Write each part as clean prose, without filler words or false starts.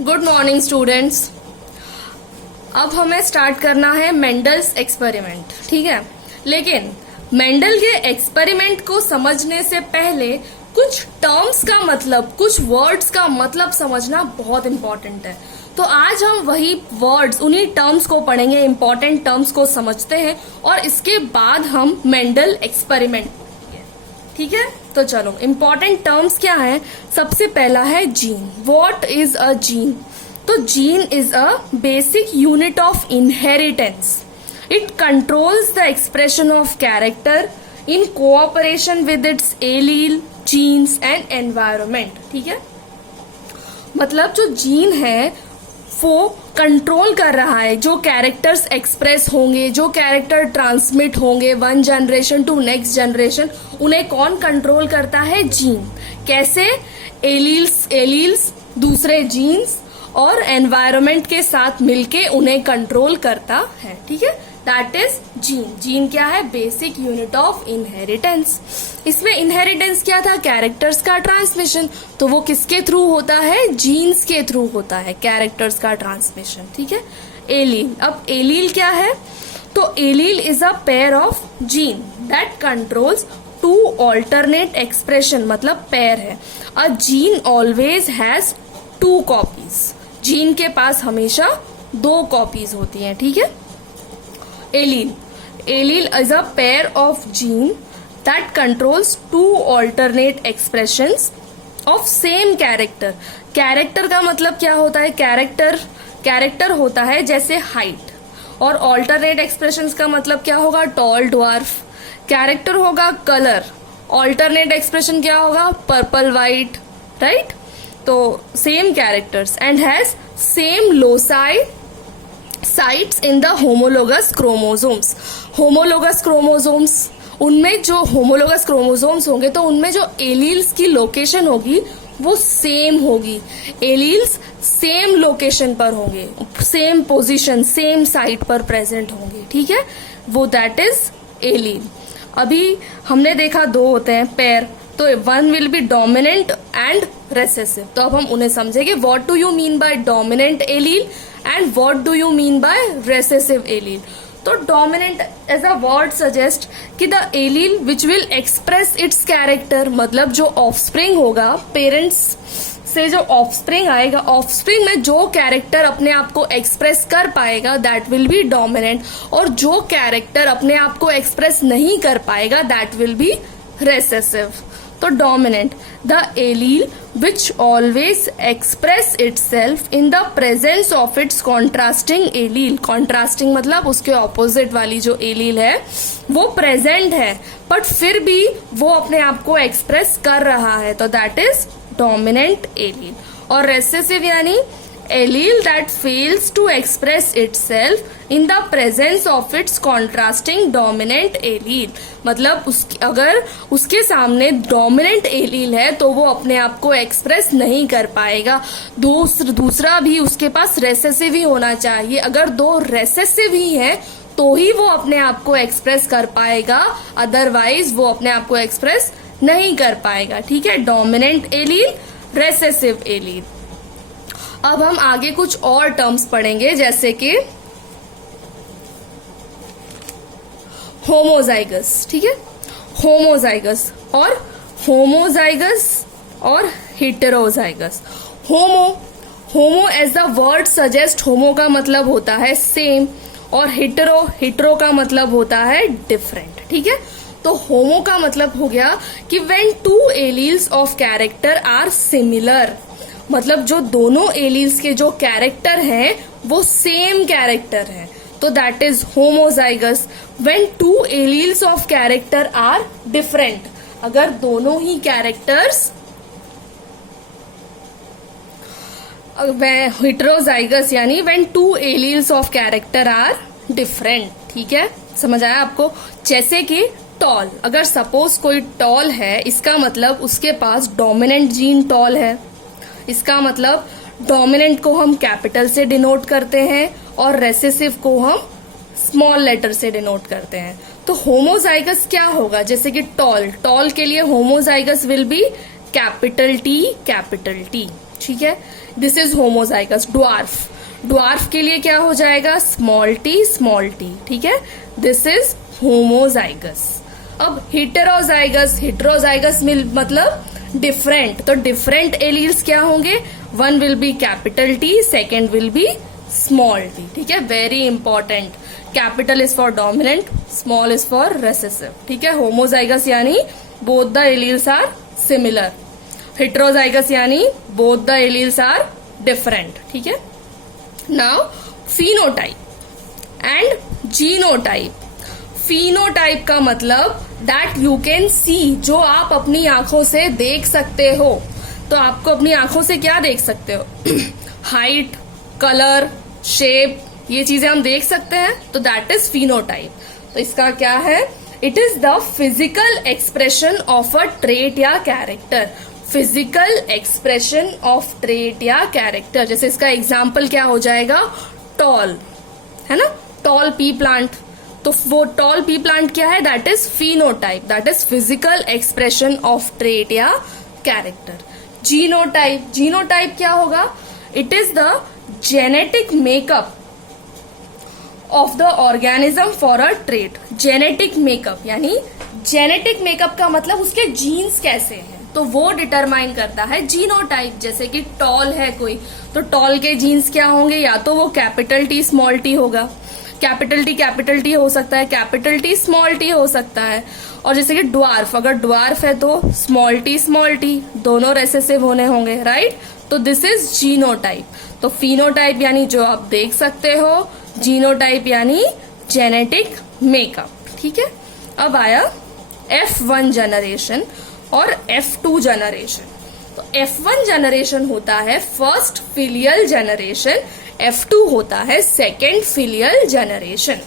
Good morning students. अब हमें start करना है मेंडल्स एक्सपेरिमेंट, ठीक है। लेकिन मेंडल के एक्सपेरिमेंट को समझने से पहले कुछ टर्म्स का मतलब, कुछ वर्ड्स का मतलब समझना बहुत इंपॉर्टेंट है। तो आज हम वही वर्ड्स, उन्हीं टर्म्स को पढ़ेंगे, इंपॉर्टेंट टर्म्स को समझते हैं और इसके बाद हम मेंडल एक्सपेरिमेंट, ठीक है। तो चलो, इंपॉर्टेंट टर्म्स क्या है। सबसे पहला है gene. What is a gene? तो gene is a basic unit of inheritance. It controls the expression of character in cooperation with its allele, genes and environment, ठीक है। मतलब जो जीन है वो कंट्रोल कर रहा है जो कैरेक्टर्स एक्सप्रेस होंगे, जो कैरेक्टर ट्रांसमिट होंगे one generation to next generation, उन्हें कौन कंट्रोल करता है? जीन। कैसे? एलील्स दूसरे जीन्स और एनवायरमेंट के साथ मिलके उन्हें कंट्रोल करता है, ठीक है। That is gene. जीन क्या है? Basic unit of inheritance. इसमें इनहेरिटेंस क्या था? कैरेक्टर्स का ट्रांसमिशन। तो वो किसके थ्रू होता है? जीन्स के थ्रू होता है कैरेक्टर्स का ट्रांसमिशन, ठीक है। एलील। अब एलील क्या है? तो allele is a pair of gene that controls two alternate expression, मतलब पेयर है। A gene always has two copies. Gene के पास हमेशा दो कॉपीज होती हैं, ठीक है। Allele is a pair of gene that controls two alternate expressions of same character. Character का मतलब क्या होता है? कैरेक्टर होता है जैसे हाइट, और alternate expressions का मतलब क्या होगा? Tall, dwarf. कैरेक्टर होगा कलर, alternate expression क्या होगा? Purple, white, right. तो same characters and has same loci sites in the homologous chromosomes. Homologous chromosomes, उनमें जो होमोलोगस क्रोमोसोम्स होंगे तो उनमें जो एलील्स की लोकेशन होगी वो सेम होगी। एलील्स सेम लोकेशन पर होंगे, सेम पोजीशन, सेम साइट पर प्रेजेंट होंगे, ठीक है। वो दैट इज एलील। अभी हमने देखा दो होते हैं पेयर, तो one will be dominant and recessive. तो अब हम उन्हें समझेंगे। What do you mean by dominant allele and what do you mean by recessive allele? तो dominant as a word suggest कि the allele which will express its character, मतलब जो offspring होगा, पेरेंट्स से जो ऑफस्प्रिंग आएगा, ऑफस्प्रिंग में जो कैरेक्टर अपने आप को एक्सप्रेस कर पाएगा दैट विल बी डोमिनेंट, और जो कैरेक्टर अपने आप को एक्सप्रेस नहीं कर पाएगा दैट विल बी रेसेसिव। तो dominant, the allele which always express itself in the presence of its contrasting allele. contrasting मतलब उसके opposite वाली जो एलील है वो present है, but फिर भी वो अपने आप को express कर रहा है, तो that is dominant allele. और recessive यानी allele that fails to express itself in the presence of its contrasting dominant allele. मतलब अगर उसके सामने डोमिनेंट एलील है तो वो अपने आप को एक्सप्रेस नहीं कर पाएगा। दूसरा भी उसके पास रेसेसिव ही होना चाहिए। अगर दो रेसेसिव ही है तो ही वो अपने आप को एक्सप्रेस कर पाएगा, अदरवाइज वो अपने आप को एक्सप्रेस नहीं कर पाएगा, ठीक है। Dominant allele, recessive allele. अब हम आगे कुछ और टर्म्स पढ़ेंगे, जैसे कि होमोजाइगस, ठीक है। होमोजाइगस और heterozygous. Homo as the word suggest, homo का मतलब होता है सेम, और हेटेरो का मतलब होता है डिफरेंट, ठीक है। तो होमो का मतलब हो गया कि when two alleles of character are similar, मतलब जो दोनों एलील्स के जो कैरेक्टर हैं वो सेम कैरेक्टर है, तो that is homozygous. When two alleles of character are different, अगर दोनों ही कैरेक्टर्स, हेटेरोजाइगस यानी when two alleles of character are different, ठीक है। समझ आया आपको? जैसे कि टॉल, अगर सपोज कोई टॉल है, इसका मतलब उसके पास डोमिनेंट जीन टॉल है। इसका मतलब डोमिनेंट को हम कैपिटल से डिनोट करते हैं और रेसेसिव को हम स्मॉल लेटर से डिनोट करते हैं। तो होमोजाइगस क्या होगा? जैसे कि टॉल के लिए homozygous will be capital T, ठीक है, this is homozygous. Dwarf, dwarf के लिए क्या हो जाएगा, स्मॉल टी, ठीक है, दिस इज होमोजाइगस. अब हेटेरोजाइगस, हेटेरोजाइगस मतलब डिफरेंट, तो डिफरेंट एलील्स क्या होंगे, one will be capital T, second will be small T. ठीक है, very important. Capital is for dominant, small is for recessive. ठीक है, होमोजाइगस यानी both the alleles are similar, heterozygous यानी both the alleles are different. ठीक है, now phenotype and genotype. Phenotype का मतलब दैट यू कैन सी, जो आप अपनी आंखों से देख सकते हो. तो आपको अपनी आंखों से क्या देख सकते हो, हाइट, कलर, शेप, ये चीजें हम देख सकते हैं, तो दैट इज फिनोटाइप. तो इसका क्या है, it is the physical expression of a trait या character. Physical expression of trait या कैरेक्टर. जैसे इसका एग्जाम्पल क्या हो जाएगा, टॉल, है ना, टॉल पी प्लांट. तो वो टॉल पी प्लांट क्या है, that is phenotype, that is physical expression of trait या कैरेक्टर. जीनोटाइप, जीनोटाइप क्या होगा, it is the genetic makeup of the organism for a trait. Genetic makeup यानी genetic makeup का मतलब उसके जीन्स कैसे हैं, तो वो डिटरमाइन करता है जीनोटाइप. जैसे कि टॉल है कोई, तो टॉल के जीन्स क्या होंगे, या तो वो कैपिटल टी स्मॉल टी होगा, कैपिटल टी हो सकता है, कैपिटल टी स्मॉल टी हो सकता है. और जैसे कि ड्वार्फ, अगर ड्वार्फ है तो स्मॉल टी दोनों रेसेसिव होने होंगे, राइट. तो दिस इज जीनोटाइप. तो फिनोटाइप यानी जो आप देख सकते हो, जीनोटाइप यानी जेनेटिक मेकअप. ठीक है, अब आया F1 जनरेशन और F2 जनरेशन. तो F1 जनरेशन होता है फर्स्ट फिलियल जनरेशन, F2 होता है सेकेंड फिलियल जनरेशन.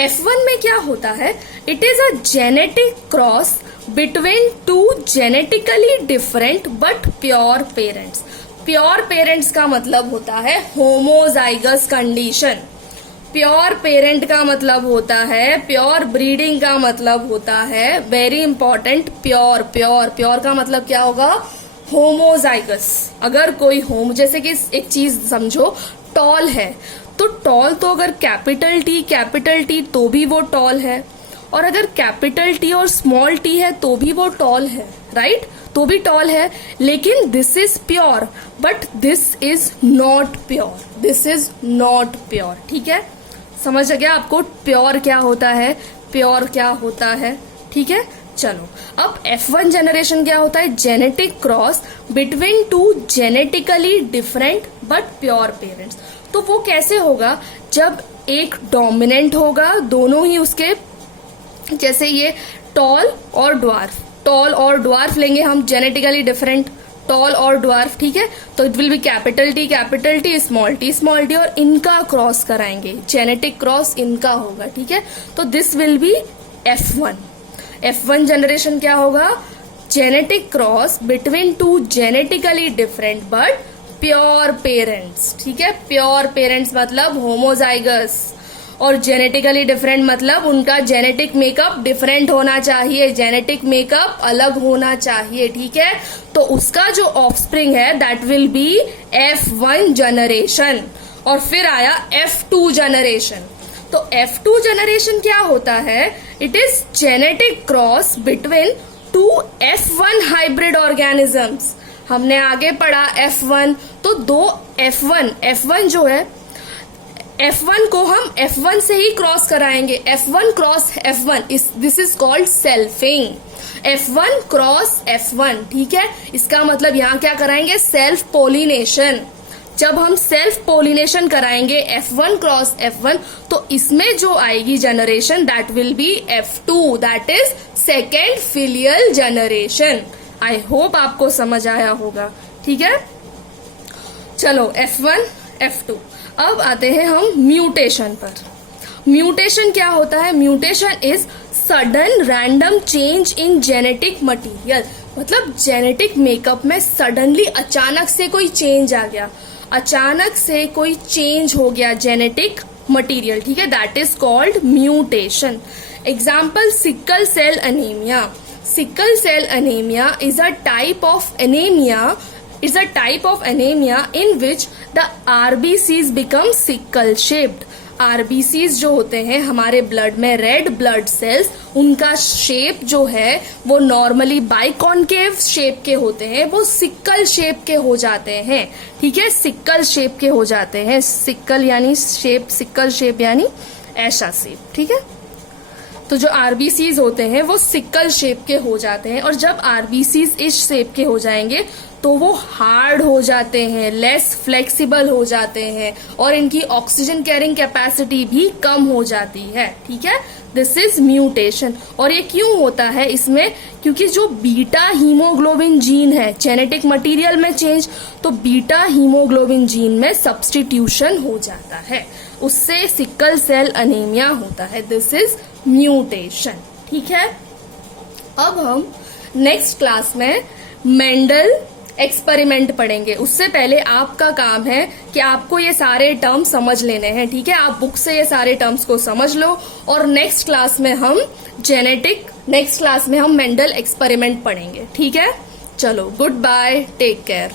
F1 में क्या होता है, it is a genetic cross between two genetically different but pure parents. Pure parents का मतलब होता है होमोजाइगस कंडीशन. प्योर पेरेंट का मतलब होता है, प्योर ब्रीडिंग का मतलब होता है, very important, pure pure pure का मतलब क्या होगा, होमोजाइगस. अगर कोई जैसे कि एक चीज समझो, टॉल है, तो टॉल तो अगर कैपिटल टी तो भी वो टॉल है, और अगर कैपिटल टी और स्मॉल टी है तो भी वो टॉल है, राइट, तो भी टॉल है. लेकिन this is pure but this is not pure, this is not pure. ठीक है, समझ गया आपको प्योर क्या होता है, प्योर क्या होता है. ठीक है, चलो अब F1 जनरेशन क्या होता है, genetic cross between two genetically different but pure parents. तो वो कैसे होगा, जब एक डोमिनेंट होगा, दोनों ही उसके, जैसे ये टॉल और ड्वार्फ लेंगे हम, जेनेटिकली डिफरेंट टॉल और ड्वार्फ. ठीक है, तो it will be capital T small T और इनका क्रॉस कराएंगे, जेनेटिक क्रॉस इनका होगा. ठीक है, तो this will be F1 generation क्या होगा, genetic cross between two genetically different but pure parents. ठीक है, प्योर पेरेंट्स मतलब होमोजाइगस, और जेनेटिकली डिफरेंट मतलब उनका जेनेटिक मेकअप डिफरेंट होना चाहिए, जेनेटिक मेकअप अलग होना चाहिए. ठीक है, तो उसका जो ऑफस्प्रिंग है that will be F1 generation. और फिर आया F2 जनरेशन. तो F2 जनरेशन क्या होता है, it is genetic cross between two F1 hybrid organisms. हमने आगे पढ़ा F1, तो दो F1 जो है, F1 को हम F1 से ही क्रॉस कराएंगे, F1 cross F1, this is called selfing. F1 cross F1. ठीक है, इसका मतलब यहाँ क्या कराएंगे, सेल्फ पोलिनेशन. जब हम सेल्फ पोलिनेशन कराएंगे F1 क्रॉस F1, तो इसमें जो आएगी generation that will be F2, that is second filial generation. I hope आपको समझ आया होगा. ठीक है, चलो F1 F2. अब आते हैं हम म्यूटेशन पर. म्यूटेशन क्या होता है, mutation is sudden random change in genetic material. मतलब जेनेटिक मेकअप में सडनली अचानक से कोई चेंज आ गया, अचानक से कोई चेंज हो गया जेनेटिक मटेरियल. ठीक है, that is called mutation. Example, sickle cell anaemia. Sickle cell anemia is a type of anemia It's a type of anemia in which the RBCs become sickle shaped. RBCs जो होते हैं हमारे blood में, red blood cells, उनका shape जो है वो normally बाइकॉन्केव shape के होते हैं, वो सिक्कल शेप के हो जाते हैं. ठीक है, सिक्कल शेप के हो जाते हैं. सिक्कल यानी शेप, सिक्कल शेप यानी ऐसा शेप. ठीक है, तो जो आरबीसीज होते हैं वो सिक्कल शेप के हो जाते हैं, और जब आरबीसीज इस शेप के हो जाएंगे तो वो हार्ड हो जाते हैं, लेस फ्लेक्सिबल हो जाते हैं, और इनकी ऑक्सीजन कैरिंग कैपेसिटी भी कम हो जाती है. ठीक है, दिस इज म्यूटेशन. और ये क्यों होता है इसमें? क्योंकि जो बीटा हीमोग्लोबिन जीन है, जेनेटिक मटेरियल में चेंज, तो बीटा हीमोग्लोबिन जीन में सब्सटीट्यूशन हो जाता है, उससे सिकल सेल अनीमिया होता है. This is mutation. ठीक है, अब हम नेक्स्ट क्लास में मेंडल एक्सपेरिमेंट पढ़ेंगे. उससे पहले आपका काम है कि आपको ये सारे टर्म समझ लेने हैं. ठीक है, आप बुक से ये सारे टर्म्स को समझ लो, और नेक्स्ट क्लास में हम मेंडल एक्सपेरिमेंट पढ़ेंगे. ठीक है, चलो, गुड बाय, टेक केयर.